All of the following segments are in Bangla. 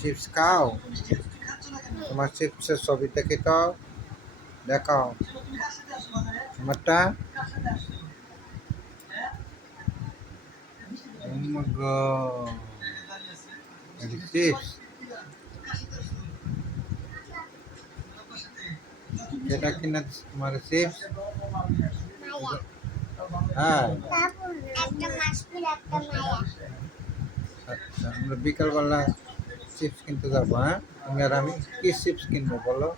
চিপস খাও? তোমার চিপসের ছবি দেখি তো, দেখাও আমারটা। Oh my God, চিপস এটা কিনা তোমার চিপস? হ্যাঁ, আচ্ছা আমরা বিকালবেলা চিপস কিনতে যাবো। হ্যাঁ, তুমি আর আমি কি চিপস কিনবো বলো?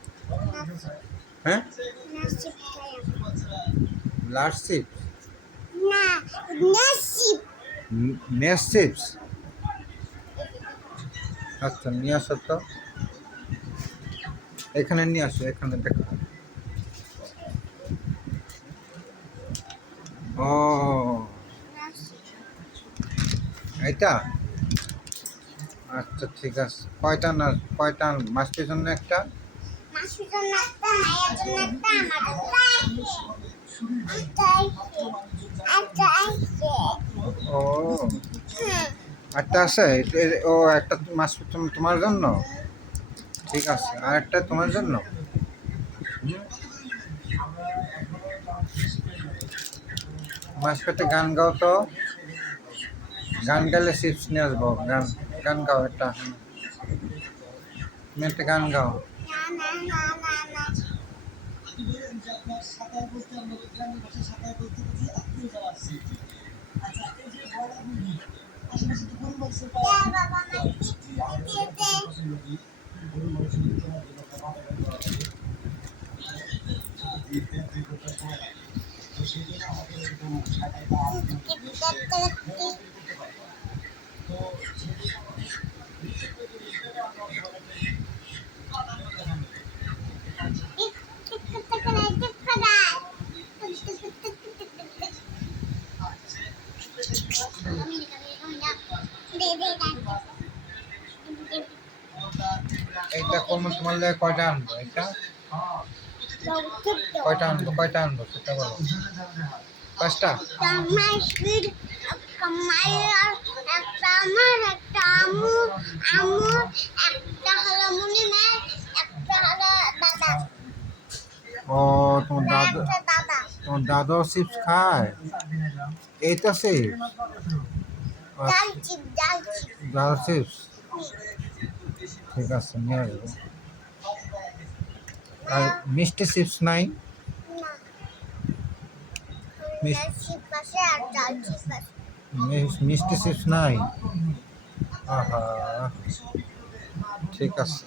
হ্যাঁ, লার্জ চিপস, নেস চিপস। আচ্ছা নিয়ে আসো তো, এখানে নিয়ে আসো, এখানে দেখো। ও এটা, আচ্ছা ঠিক আছে। কয়টা না, কয়টা মাছটির জন্য একটা? ও একটা আছে। ও একটা মাছ তোমার জন্য, ঠিক আছে, আর একটা তোমার জন্য। মাছ পেটে গান গাও তো, গান গাইলে চিপস নিয়ে আসবো। গান, গান গাও একটা, তুমি একটা গান গাও। এইটা কমন তোমার লাগে কয়টা আনবো? এটা কয়টা আনবো, কয়টা আনবো সেটা বলো। পাঁচটা? ও তোমার দাদা, তোমার দাদাও চিপস খায়? এইটা চিপস, ডাল চিপস, ঠিক আছে নিয়ে আসবো। আর মিষ্টি চিপস নাই? মিষ্টি চিপস নাই? আহা, ঠিক আছে।